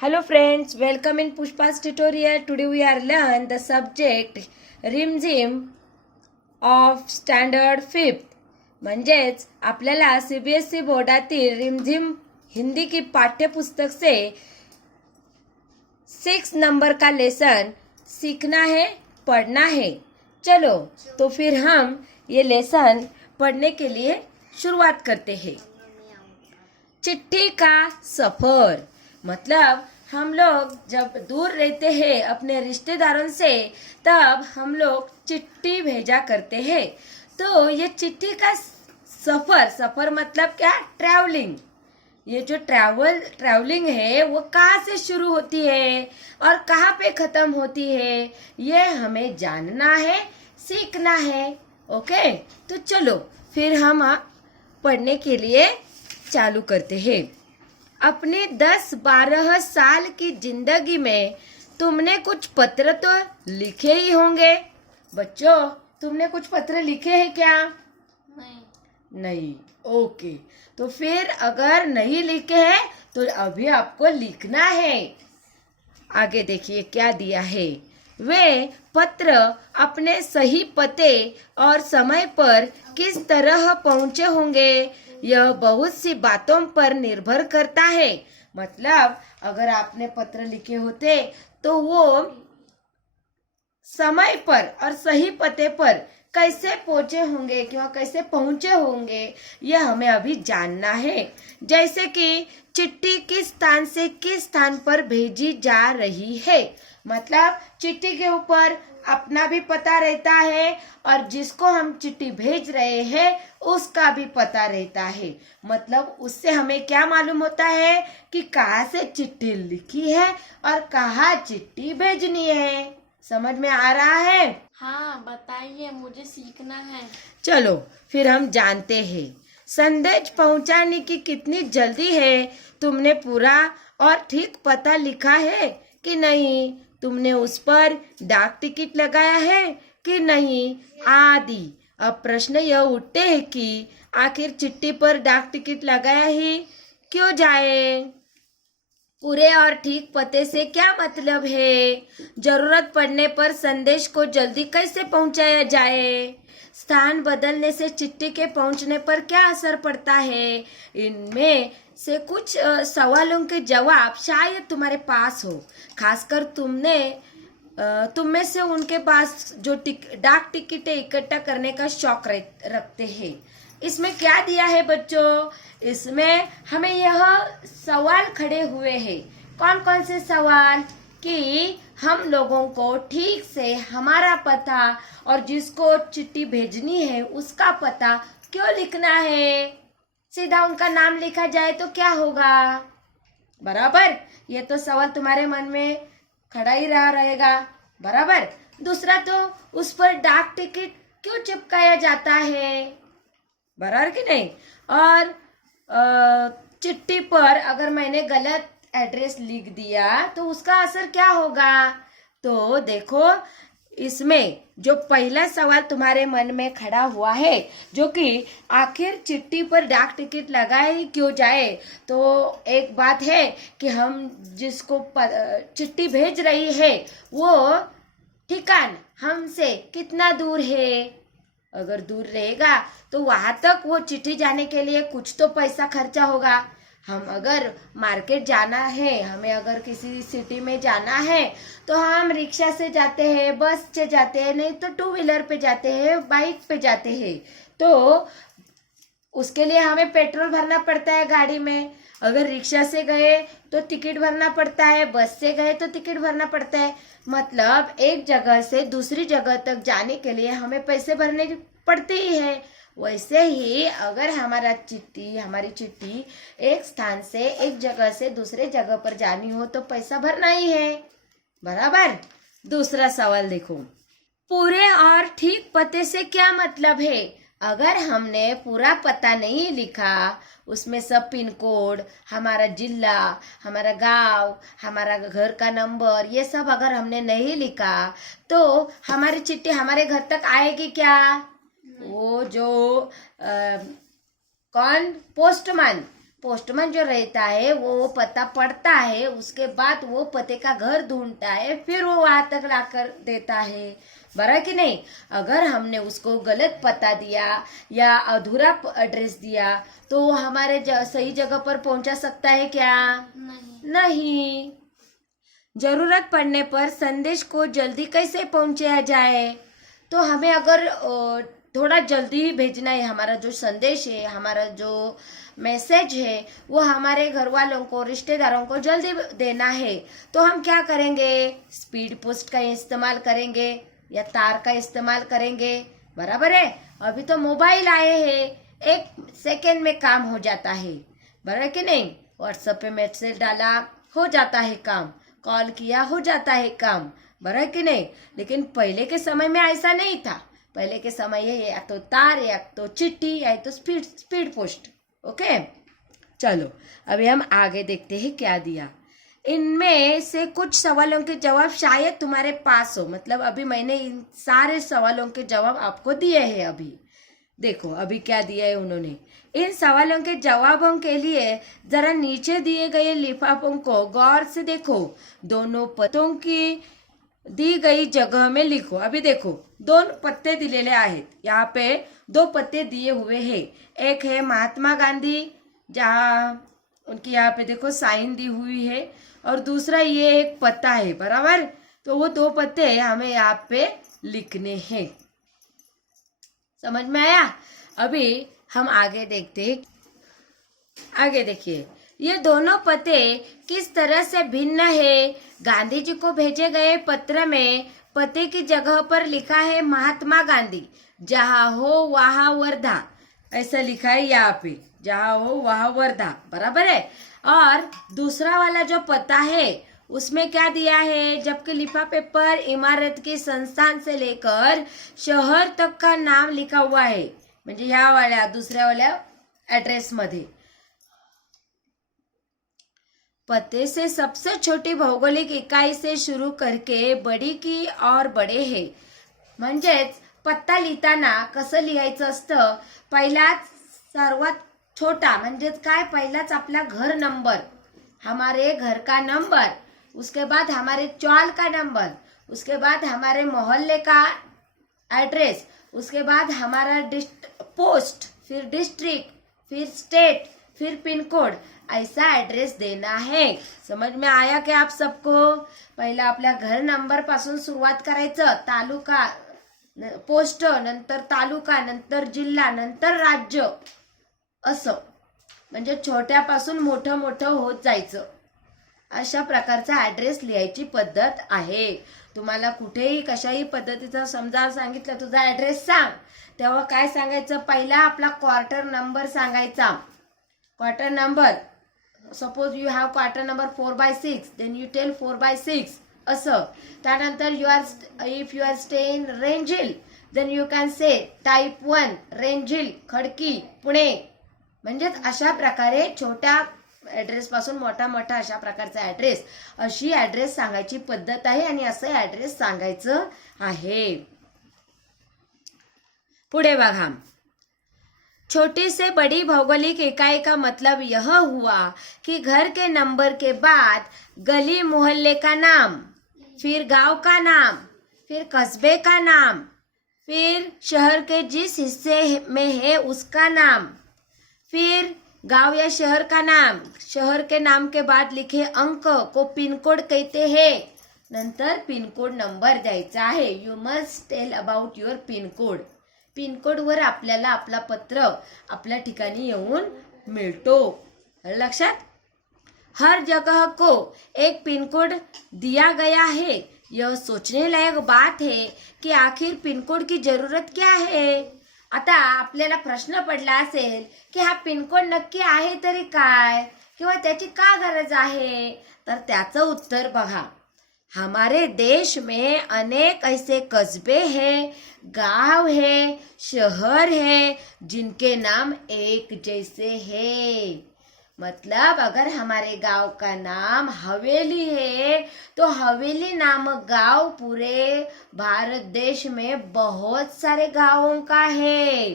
Hello friends, welcome in Pushpa's tutorial. Today we are learn the subject रिमझिम of standard 5th. म्हणजेच आपल्याला CBSE बोर्डातील रिमझिम हिंदी की पाठ्यपुस्तक से 6 नंबर का लेसन सीखना है, पढ़ना है. चलो तो फिर हम ये लेसन पढ़ने के लिए शुरुआत करते हैं. चिट्ठी का सफर मतलब हम लोग जब दूर रहते हैं अपने रिश्तेदारों से तब हम लोग चिट्ठी भेजा करते हैं. तो ये चिट्ठी का सफर मतलब क्या? ट्रैवलिंग. ये जो ट्रैवलिंग है वो कहाँ से शुरू होती है और कहाँ पे खत्म होती है, ये हमें जानना है, सीखना है. ओके, तो चलो फिर हम पढ़ने के लिए चालू करते हैं. अपने 10-12 साल की जिंदगी में तुमने कुछ पत्र तो लिखे ही होंगे. बच्चों, तुमने कुछ पत्र लिखे हैं क्या? नहीं. ओके, तो फिर अगर नहीं लिखे हैं तो अभी आपको लिखना है. आगे देखिए क्या दिया है. वे पत्र अपने सही पते और समय पर किस तरह पहुंचे होंगे, यह बहुत सी बातों पर निर्भर करता है. मतलब अगर आपने पत्र लिखे होते तो वो समय पर और सही पते पर कैसे पहुंचे होंगे किंवा कैसे पहुंचे होंगे, यह हमें अभी जानना है. जैसे कि चिट्ठी किस स्थान से किस स्थान पर भेजी जा रही है. मतलब चिट्ठी के ऊपर अपना भी पता रहता है और जिसको हम चिट्ठी भेज रहे हैं उसका भी पता रहता है. मतलब उससे हमें क्या मालूम होता है कि कहाँ से चिट्ठी लिखी है और कहाँ चिट्ठी भेजनी है. समझ में आ रहा है? हाँ, बताइए, मुझे सीखना है. चलो फिर हम जानते हैं. संदेश पहुंचाने की कितनी जल्दी है, तुमने पूरा और ठीक पता लिखा है कि नहीं, तुमने उस पर डाक टिकट लगाया है कि नहीं, आदि. अब प्रश्न यह उठते हैं कि आखिर चिट्ठी पर डाक टिकट लगाया ही क्यों जाए. पूरे और ठीक पते से क्या मतलब है. जरूरत पड़ने पर संदेश को जल्दी कैसे पहुंचाया जाए. स्थान बदलने से चिट्ठी के पहुंचने पर क्या असर पड़ता है. इनमें से कुछ सवालों के जवाब शायद तुम्हारे पास हो. खासकर तुम में से उनके पास जो डाक टिकटें इकट्ठा करने का शौक रखते हैं. इसमें क्या दिया है बच्चों? इसमें हमें यह सवाल खड़े हुए हैं. कौन कौन से सवाल? कि हम लोगों को ठीक से हमारा पता और जिसको चिट्ठी भेजनी है उसका पता क्यों लिखना है. सीधा उनका नाम लिखा जाए तो क्या होगा? बराबर. ये तो सवाल तुम्हारे मन में खड़ा ही रहेगा. बराबर. दूसरा, तो उस पर डाक टिकट क्यों चिपकाया जाता है. बराबर कि नहीं. और चिट्ठी पर अगर मैंने गलत एड्रेस लिख दिया तो उसका असर क्या होगा. तो देखो, इसमें जो पहला सवाल तुम्हारे मन में खड़ा हुआ है, जो कि आखिर चिट्ठी पर डाक टिकट लगाए क्यों जाए, तो एक बात है कि हम जिसको चिट्ठी भेज रही है वो ठिकान हमसे कितना दूर है. अगर दूर रहेगा तो वहां तक वो चिट्ठी जाने के लिए कुछ तो पैसा खर्चा होगा. हम अगर मार्केट जाना है, हमें अगर किसी सिटी में जाना है तो हम रिक्शा से जाते हैं, बस से जाते हैं, नहीं तो 2 व्हीलर पे जाते हैं, बाइक पे जाते हैं. तो उसके लिए हमें पेट्रोल भरना पड़ता है गाड़ी में. अगर रिक्शा से गए तो टिकट भरना पड़ता है, बस से गए तो टिकट भरना पड़ता है. मतलब एक जगह से दूसरी जगह तक जाने के लिए हमें पैसे भरने पड़ते ही है. वैसे ही अगर हमारी चिट्ठी एक स्थान से एक जगह से दूसरे जगह पर जानी हो तो पैसा भरना ही है. बराबर. दूसरा सवाल देखो. पूरे और ठीक पते से क्या मतलब है. अगर हमने पूरा पता नहीं लिखा, उसमें सब पिन कोड, हमारा जिला, हमारा गांव, हमारा घर का नंबर, ये सब अगर हमने नहीं लिखा तो हमारी चिट्ठी हमारे घर तक आएगी क्या. वो जो कौन? पोस्टमैन पोस्टमैन जो रहता है वो पता पढ़ता है, उसके बाद वो पते का घर ढूंढता है, फिर वो वहां तक लाकर देता है, बरा कि नहीं। अगर हमने उसको गलत पता दिया या अधूरा एड्रेस दिया तो वो हमारे सही जगह पर पहुंचा सकता है क्या? नहीं। जरूरत पड़ने पर संदेश को जल्दी कैसे पहुंचाया जाए? तो हमें अगर थोड़ा जल्दी ही भेजना है, हमारा जो संदेश है, हमारा जो मैसेज है, वो हमारे घर वालों को, रिश्तेदारों को जल्दी देना है, तो हम क्या करेंगे? स्पीड पोस्ट का इस्तेमाल करेंगे या तार का इस्तेमाल करेंगे, बराबर है। अभी तो मोबाइल आए हैं, 1 सेकेंड में काम हो जाता है, बराबर कि नहीं। व्हाट्सएप पे मैसेज डाला, हो जाता है काम, कॉल किया, हो जाता है काम, बराबर कि नहीं। लेकिन पहले के समय में ऐसा नहीं था। पहले के समय ये या तो तार, या तो चिट्ठी, या तो स्पीड पोस्ट। ओके, चलो अभी हम आगे देखते हैं क्या दिया। इनमें से कुछ सवालों के जवाब शायद तुम्हारे पास हो, मतलब अभी मैंने इन सारे सवालों के जवाब आपको दिए हैं। अभी देखो अभी क्या दिया है उन्होंने। इन सवालों के जवाबों के लिए जरा नीचे दिए गए लिफाफों को गौर से देखो, दोनों पत्तों की दी गई जगह में लिखो। अभी देखो 2 पत्ते दिलेले आहेत, यहाँ पे 2 पत्ते दिए हुए हैं। एक है महात्मा गांधी, जहाँ उनकी यहाँ पे देखो साइन दी हुई है, और दूसरा ये एक पत्ता है, बराबर। तो वो 2 पत्ते हमें यहाँ पे लिखने हैं। समझ में आया? अभी हम आगे देखते हैं। आगे देखिए, ये दोनों पते किस तरह से भिन्न है। गांधी जी को भेजे गए पत्र में पते की जगह पर लिखा है महात्मा गांधी, जहाँ हो वहाँ वर्धा, ऐसा लिखा है यहाँ पे, जहाँ हो वहाँ वर्धा, बराबर है। और दूसरा वाला जो पता है उसमें क्या दिया है, जबकि लिफाफे पर इमारत के संस्थान से लेकर शहर तक का नाम लिखा हुआ है, म्हणजे ह्या वाल्या दुसऱ्या वाल्या एड्रेस मध्ये। पते से सबसे छोटी भौगोलिक इकाई से शुरू करके बड़ी की और बड़े है। म्हणजेच पत्ता लिहिताना कसं लिहायचं असतं, पहिलाच सर्वात छोटा म्हणजेच काय, पहिलाच आपला घर नंबर, हमारे घर का नंबर, उसके बाद हमारे चौल का नंबर, उसके बाद हमारे मोहल्ले का एड्रेस, उसके बाद हमारा पोस्ट, फिर डिस्ट्रिक्ट, फिर स्टेट, फिर पिन कोड, ऐसा एड्रेस देना है। समझ में आया क्या आप सबको? पहिला आपल्या घर नंबर पासून सुरुवात करायचं, तालुका, पोस्ट, नंतर तालुका, नंतर जिल्हा, नंतर राज्य, असं म्हणजे छोट्यापासून मोठं मोठं होत जायचं। अशा प्रकारचा ऍड्रेस लिहायची पद्धत आहे। तुम्हाला कुठेही कशाही पद्धतीचा समजा सांगितलं तुझा ऍड्रेस सांग, तेव्हा काय सांगायचं, पहिला आपला क्वार्टर नंबर सांगायचा। Quarter number, suppose you have quarter number 4/6, then you tell 4/6 असं। त्यानंतर if you are stay in Range Hill, then you can say type 1 Range Hill Khadki Pune. म्हणजेच अशा प्रकारे छोट्या ऍड्रेस पासून मोठा मोठा अशा प्रकारचा ऍड्रेस, अशी ऍड्रेस सांगायची पद्धत आहे आणि असं ऍड्रेस सांगायचं आहे। पुढे बघा, छोटी से बड़ी भौगोलिक इकाई का मतलब यह हुआ कि घर के नंबर के बाद गली मोहल्ले का नाम, फिर गांव का नाम, फिर कस्बे का नाम, फिर शहर के जिस हिस्से में है उसका नाम, फिर गांव या शहर का नाम, शहर के नाम के बाद लिखे अंक को पिन कोड कहते हैं। नंतर पिन कोड नंबर द्यायचा आहे। You must tell about your pin code. Pin code वर आपल्याला आपला पत्र आपल्या ठिकाणी येऊन मिळतो, लक्षात। हर जगह को एक पिन कोड दिया गया है। यह सोचने लायक बात है कि आखिर पिन कोड की जरूरत क्या है। आता आपल्याला प्रश्न पडला असेल की हा पिनकोड नक्की आहे तरी काय, किंवा त्याची का गरज आहे, तर त्याचं उत्तर बघा। हमारे देश में अनेक ऐसे कस्बे हैं, गांव है, शहर है, जिनके नाम एक जैसे हैं। मतलब अगर हमारे गांव का नाम हवेली है तो हवेली नामक गांव पूरे भारत देश में बहुत सारे गांवों का है।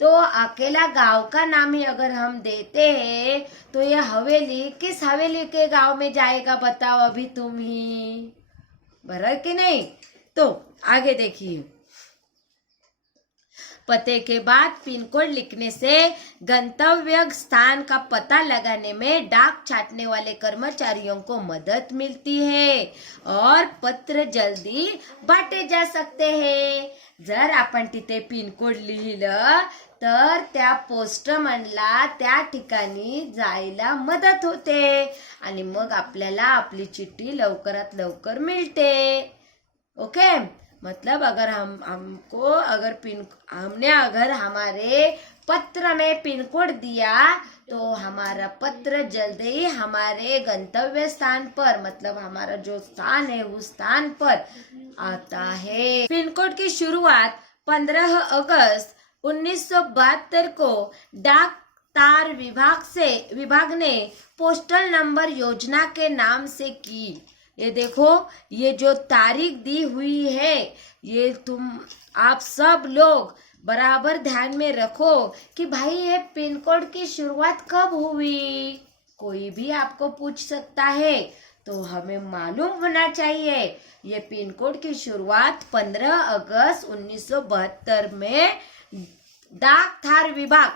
तो अकेला गांव का नाम ही अगर हम देते हैं तो ये हवेली किस हवेली के गांव में जाएगा, बताओ अभी तुम ही, बराबर कि नहीं। तो आगे देखिए, पते के बाद पिन कोड लिखने से गंतव्य स्थान का पता लगाने में डाक छाटने वाले कर्मचारियों को मदद मिलती है और पत्र जल्दी बांटे जा सकते हैं। जर आपण तिथे पिन कोड लिहिलं तर त्या पोस्टमनला त्या ठिकाणी जायला मदत होते आणि मग आपल्याला आपली चिठ्ठी लवकरात लवकर मिळते। ओके, मतलब अगर हमने अगर हमारे पत्र में पिन कोड दिया तो हमारा पत्र जल्द ही हमारे गंतव्य स्थान पर, मतलब हमारा जो स्थान है उस स्थान पर आता है। पिन कोड की शुरुआत 15 अगस्त 1972 को डाक तार विभाग ने पोस्टल नंबर योजना के नाम से की। ये देखो, ये जो तारीख दी हुई है ये आप सब लोग बराबर ध्यान में रखो कि भाई ये पिन कोड की शुरुआत कब हुई, कोई भी आपको पूछ सकता है तो हमें मालूम होना चाहिए। ये पिन कोड की शुरुआत 15 अगस्त 1972 में डाक तार विभाग,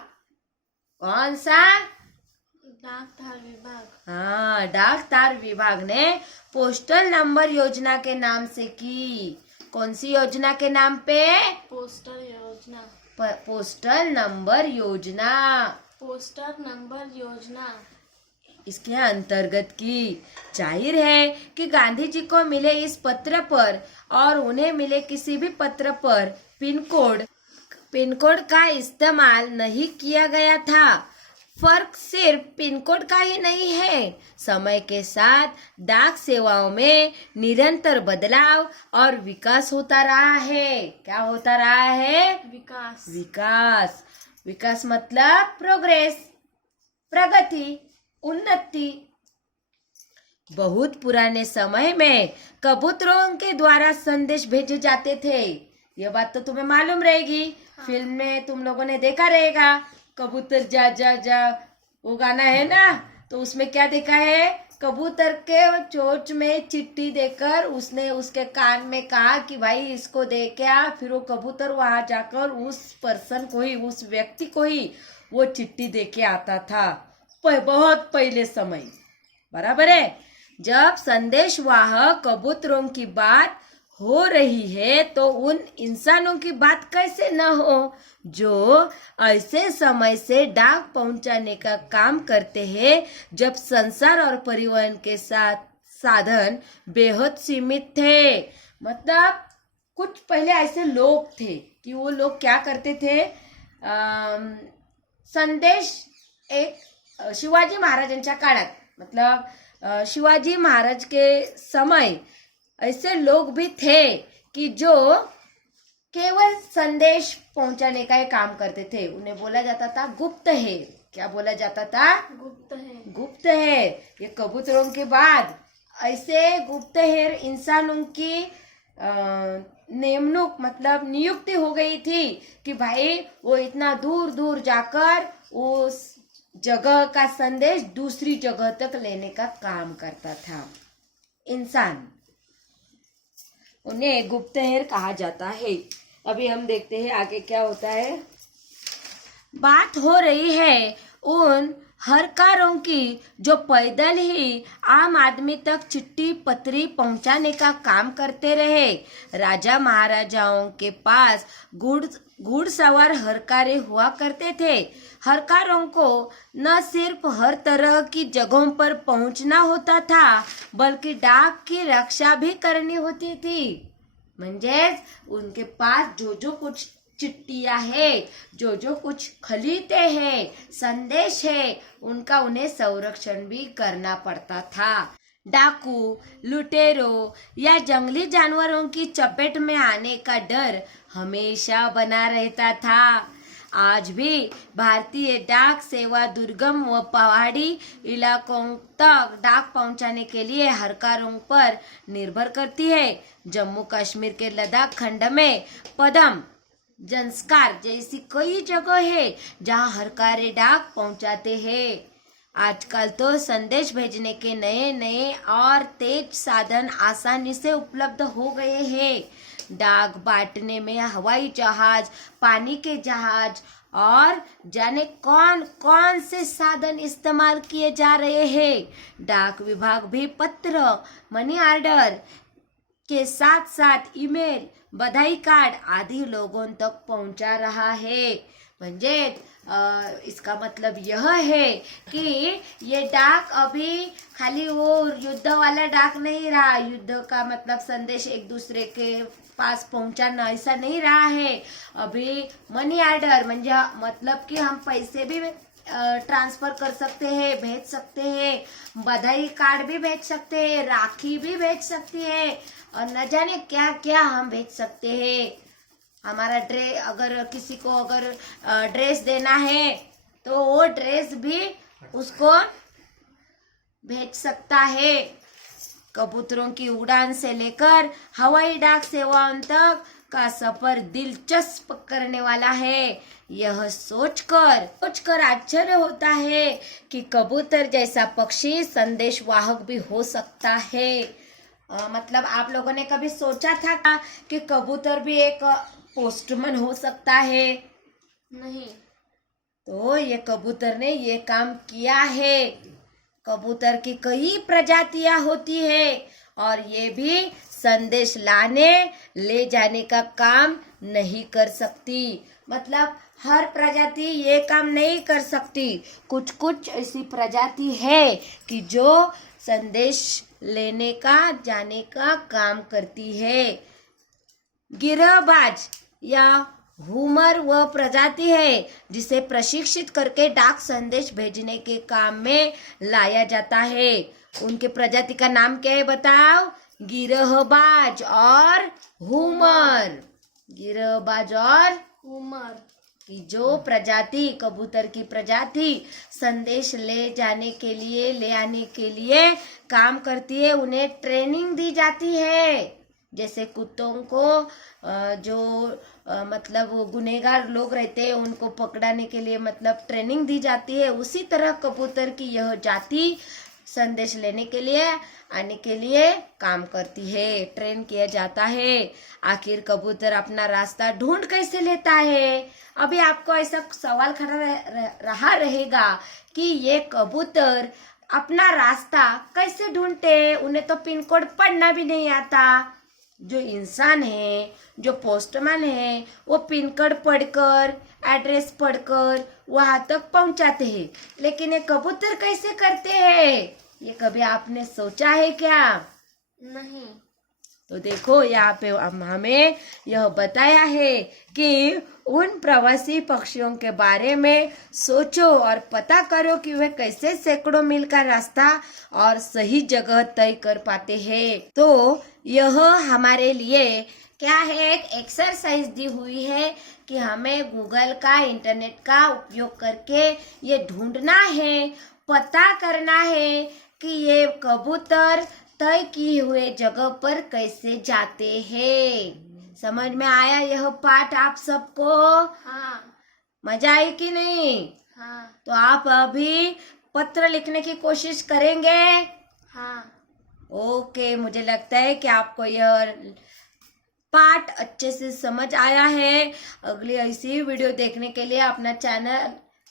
कौन सा, डाक तार विभाग, हाँ, डाक तार विभाग ने पोस्टल नंबर योजना के नाम से की। कौन सी योजना के नाम पे, पोस्टल योजना, पोस्टल नंबर योजना, पोस्टल नंबर योजना इसके अंतर्गत की। जाहिर है कि गांधी जी को मिले इस पत्र पर और उन्हें मिले किसी भी पत्र पर पिन कोड का इस्तेमाल नहीं किया गया था। फर्क सिर्फ पिन कोड का ही नहीं है, समय के साथ डाक सेवाओं में निरंतर बदलाव और विकास होता रहा है। क्या होता रहा है, विकास, विकास, विकास मतलब प्रोग्रेस, प्रगति, उन्नति। बहुत पुराने समय में कबूतरों के द्वारा संदेश भेजे जाते थे, ये बात तो तुम्हें मालूम रहेगी। हाँ। फिल्म में तुम लोगों ने देखा रहेगा, कबूतर जा जा जा, वो गाना है ना, तो उसमें क्या देखा है, कबूतर के चोंच में चिट्ठी देकर उसने उसके कान में कहा कि भाई इसको दे के आ। फिर वो कबूतर वहां जाकर उस पर्सन को ही, उस व्यक्ति को ही वो चिट्ठी दे के आता था, बहुत पहले समय, बराबर है। जब संदेशवाहक कबूतरों की बात हो रही है तो उन इंसानों की बात कैसे न हो जो ऐसे समय से डाक पहुंचाने का काम करते हैं जब संसार और परिवहन के साधन बेहद सीमित थे। मतलब कुछ पहले ऐसे लोग थे कि वो लोग क्या करते थे, संदेश एक शिवाजी महाराजांच्या काळात, मतलब शिवाजी महाराज के समय ऐसे लोग भी थे कि जो केवल संदेश पहुंचाने का ही काम करते थे। उन्हें बोला जाता था गुप्त है। क्या बोला जाता था, गुप्त है, गुप्त है। ये कबूतरों के बाद ऐसे गुप्तहेर इंसानों की नेमणूक, मतलब नियुक्ति हो गई थी कि भाई वो इतना दूर दूर जाकर उस जगह का संदेश दूसरी जगह तक लेने का काम करता था इंसान, उन्हें गुप्तहेर कहा जाता है। अभी हम देखते हैं आगे क्या होता है। बात हो रही है उन हरकारों की जो पैदल ही आम आदमी तक चिट्ठी पत्री पहुंचाने का काम करते रहे। राजा महाराजाओं के पास घुड़सवार हरकारे हुआ करते थे। हरकारों को न सिर्फ हर तरह की जगहों पर पहुंचना होता था बल्कि डाक की रक्षा भी करनी होती थी। म्हणजेच उनके पास जो जो कुछ चिट्ठियां है, जो जो कुछ खलीते हैं, संदेश है, उनका उन्हें संरक्षण भी करना पड़ता था। डाकू, लुटेरों या जंगली जानवरों की चपेट में आने का डर हमेशा बना रहता था। आज भी भारतीय डाक सेवा दुर्गम व पहाड़ी इलाकों तक डाक पहुंचाने के लिए हरकारों पर निर्भर करती है। जम्मू कश्मीर के लद्दाख खंड में पदम संस्कार जैसी कई जगह है जहाँ हरकारे डाक पहुंचाते हैं। आजकल तो संदेश भेजने के नए नए और तेज साधन आसानी से उपलब्ध हो गए हैं। डाक बांटने में हवाई जहाज, पानी के जहाज और जाने कौन कौन से साधन इस्तेमाल किए जा रहे हैं। डाक विभाग भी पत्र, मनी ऑर्डर के साथ साथ ईमेल, बधाई कार्ड आदि लोगों तक पहुंचा रहा है। म्हणजे इसका मतलब यह है कि ये डाक अभी खाली वो युद्ध वाला डाक नहीं रहा। युद्ध का मतलब संदेश एक दूसरे के पास पहुंचाना ऐसा नहीं रहा है। अभी मनी ऑर्डर म्हणजे मतलब कि हम पैसे भी ट्रांसफर कर सकते हैं, भेज सकते हैं, बधाई कार्ड भी भेज सकते हैं, राखी भी भेज सकते हैं और न जाने क्या क्या हम भेज सकते हैं। हमारा अगर किसी को अगर ड्रेस देना है तो वो ड्रेस भी उसको भेज सकता है। कबूतरों की उड़ान से लेकर हवाई डाक सेवाओं तक का सफर दिलचस्प करने वाला है। यह सोचकर आश्चर्य होता है कि कबूतर जैसा पक्षी संदेश वाहक भी हो सकता है। मतलब आप लोगों ने कभी सोचा था क्या कि कबूतर भी एक पोस्टमैन हो सकता है? नहीं। तो ये कबूतर ने ये काम किया है। कबूतर की कई प्रजातियां होती है और ये भी संदेश लाने ले जाने का काम नहीं कर सकती। मतलब हर प्रजाति ये काम नहीं कर सकती। कुछ कुछ ऐसी प्रजाति है कि जो संदेश लेने का जाने का काम करती है। गिरहबाज या हुमर वह प्रजाति है जिसे प्रशिक्षित करके डाक संदेश भेजने के काम में लाया जाता है। उनके प्रजाति का नाम क्या है बताओ? गिरहबाज और हुमर। गिरहबाज और हुमर कि जो प्रजाति कबूतर की प्रजाति संदेश ले जाने के लिए ले आने के लिए काम करती है, उन्हें ट्रेनिंग दी जाती है। जैसे कुत्तों को जो मतलब गुनहगार लोग रहते हैं उनको पकड़ाने के लिए मतलब ट्रेनिंग दी जाती है, उसी तरह कबूतर की यह जाति संदेश लेने के लिए आने के लिए काम करती है, ट्रेन किया जाता है। आखिर कबूतर अपना रास्ता ढूंढ कैसे लेता है? अभी आपको ऐसा सवाल खड़ा रहा रहेगा कि ये कबूतर अपना रास्ता कैसे ढूंढते? उन्हें तो पिन कोड पढ़ना भी नहीं आता। जो इंसान है, जो पोस्टमैन है, वो पिन कोड पढ़कर, एड्रेस पढ़कर वहां तक पहुंचाते हैं। लेकिन ये कबूतर कैसे करते हैं? ये कभी आपने सोचा है क्या? नहीं। तो देखो यहाँ पे हमें यह बताया है कि उन प्रवासी पक्षियों के बारे में सोचो और पता करो कि वे कैसे सैकड़ों मील का रास्ता और सही जगह तय कर पाते हैं। तो यह हमारे लिए क्या है, एक एक्सरसाइज दी हुई है कि हमें गूगल का, इंटरनेट का उपयोग करके ये ढूंढना है, पता करना है कि ये कबूतर तय किए हुए जगह पर कैसे जाते हैं। समझ में आया यह पाठ आप सबको? हाँ। मजा आई कि नहीं? हाँ। तो आप अभी पत्र लिखने की कोशिश करेंगे? हाँ। ओके, मुझे लगता है कि आपको यह पाठ अच्छे से समझ आया है। अगली ऐसी वीडियो देखने के लिए अपना चैनल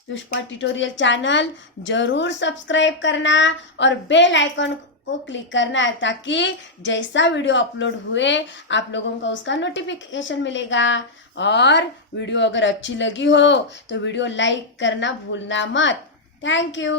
पुष्पा ट्यूटोरियल चैनल जरूर सब्सक्राइब करना और बेल आइकन को क्लिक करना है ताकि जैसा वीडियो अपलोड हुए आप लोगों को उसका नोटिफिकेशन मिलेगा। और वीडियो अगर अच्छी लगी हो तो वीडियो लाइक करना भूलना मत। Thank you.